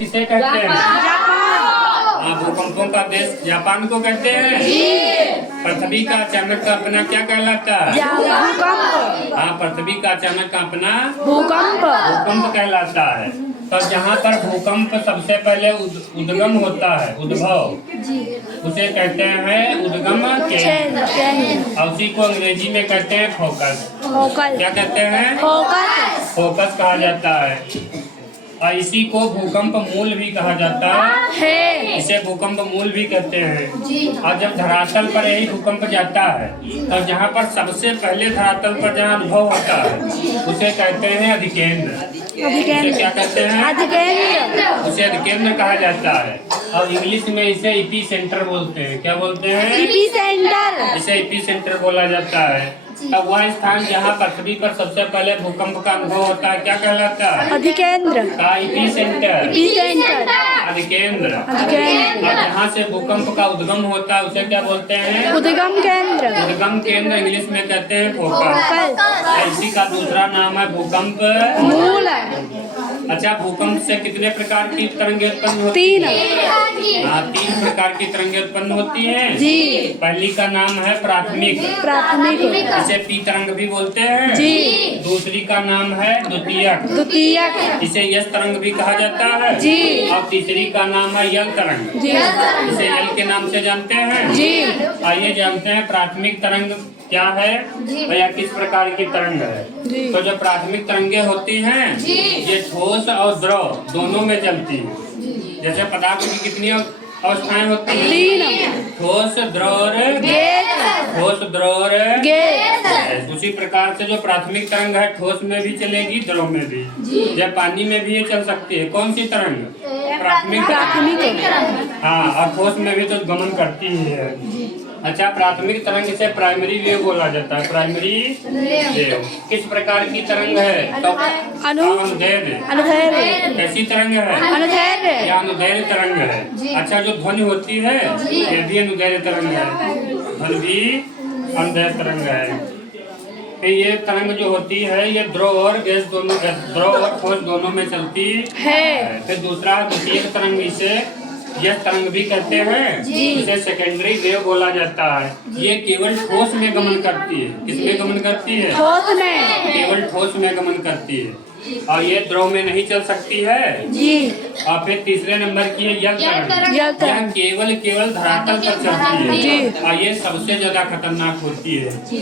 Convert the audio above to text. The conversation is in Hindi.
किसे कहते हैं? हाँ, भूकंपों का देश जापान को कहते हैं। पृथ्वी का अचानक कंपना क्या कहलाता है? भूकंप। हाँ, पृथ्वी का अचानक कंपना भूकंप। भूकंप कहलाता है। तो जहाँ पर भूकंप सबसे पहले उद्गम होता है, उद्भव, उसे कहते हैं उद्गम केंद्र, और उसी को अंग्रेजी में कहते हैं फोकस। क्या कहते हैं? फोकस कहा जाता है। और इसी को भूकंप मूल भी कहा जाता है। इसे भूकंप मूल भी कहते हैं। और जब धरातल पर यही भूकंप जाता है, तो जहाँ पर सबसे पहले धरातल पर जहाँ अनुभव होता है, उसे कहते हैं अधिकेंद्र। उसे क्या कहते हैं? उसे अधिकेंद्र कहा जाता है। और इंग्लिश में इसे इपी सेंटर बोलते हैं। क्या बोलते हैं? EP centre. इसे इपी सेंटर बोला जाता है। अब वह स्थान जहाँ पृथ्वी पर सबसे पहले भूकंप का अनुभव होता है क्या कहलाता है? अधिकेंद्र। का इपी सेंटर। अधिकेंद्र। और जहाँ से भूकंप का उद्गम होता है उसे क्या बोलते हैं? उद्गम केंद्र। उद्गम केंद्र इंग्लिश में कहते हैं फोकस। इसी का दूसरा नाम है भूकंप मूल। अच्छा, भूकंप से कितने प्रकार की तरंगे उत्पन्न होती हैं? 3। हाँ, 3 प्रकार की तरंगे उत्पन्न होती हैं। जी। पहली का नाम है प्राथमिक। इसे पी तरंग भी बोलते हैं। जी। दूसरी का नाम है द्वितीयक। इसे यस तरंग भी कहा जाता है। जी। और तीसरी का नाम है यल तरंग। जी। इसे यल के नाम से जानते हैं। जी। आइए जानते हैं प्राथमिक तरंग क्या है या किस प्रकार की तरंग है। तो जो प्राथमिक तरंगे होती हैं, ये ठोस और द्रव दोनों में चलती है। जैसे पदार्थ की कितनी अवस्थाएं होती हैं? 3। ठोस, द्रव और ठोस, द्रव और गैस। उसी प्रकार से जो प्राथमिक तरंग है ठोस में भी चलेगी, द्रव में भी। जब पानी में भी ये चल सकती है। कौन सी तरंग? प्राथमिक। हाँ, और ठोस में भी तो गमन करती ही है। अच्छा, प्राथमिक तरंग इसे प्राइमरी वेव बोला जाता है। प्राइमरी वेव किस प्रकार की तरंग है? तो अनुदैर्ध्य। कैसी तरंग है? अनुदैर्ध्य। अनुदैर्ध्य तरंग है। अच्छा, जो ध्वनि होती है ये भी अनुदैर्ध्य तरंग है। ध्वनि भी अनुदैर्ध्य तरंग है। तो ये तरंग जो होती है ये द्रव और गैस दोनों, द्रव और ठोस दोनों में चलती है। फिर दूसरा द्वितीयक तरंग, इसे यह तरंग भी कहते हैं। इसे सेकेंडरी वेव बोला जाता है। ये केवल ठोस में गमन करती है। किसमें गमन करती है? ठोस में। केवल ठोस में गमन करती है। और ये द्रव में नहीं चल सकती है। और फिर तीसरे नंबर की है यल तरंग। यह केवल धरातल पर चलती है। और ये सबसे ज्यादा खतरनाक होती है।